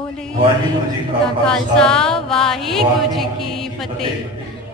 ਬੋਲੇ। ਵਾਹਿਗੁਰੂ ਜੀ ਕਾ ਖਾਲਸਾ ਵਾਹਿਗੁਰੂ ਜੀ ਕੀ ਫਤਿਹ।